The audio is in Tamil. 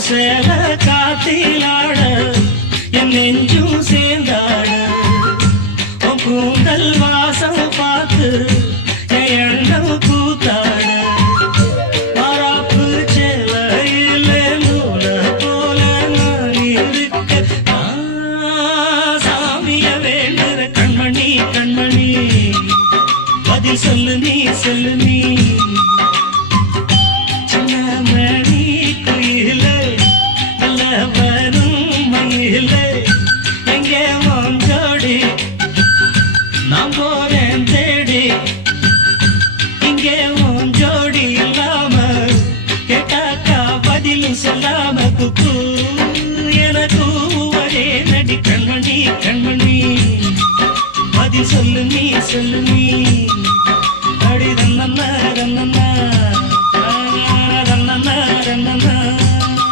சேல காத்திலாட என் நெஞ்சும் சேர்ந்தாட உன் கூந்தல் வாசம் பார்த்து என் எண்ணம் கூத்தாட மாறாப்பு சேலையில நூல போல நான் இருக்க சாமிய வேண்டுற கண்மணி கண்மணி பதில் சொல்லு நீ சொல்லு நீ எங்கே மாஞ்சோடி நான் போறேன் தேடி இங்கே மாஞ்சோடி இல்லாம கேட்டாக்கா பதிலும் சொல்லாம குக்கு எனக்கு ஒரே நடி கண்மணி கண்மணி பதில் சொல்லு நீ சொல்லு நீ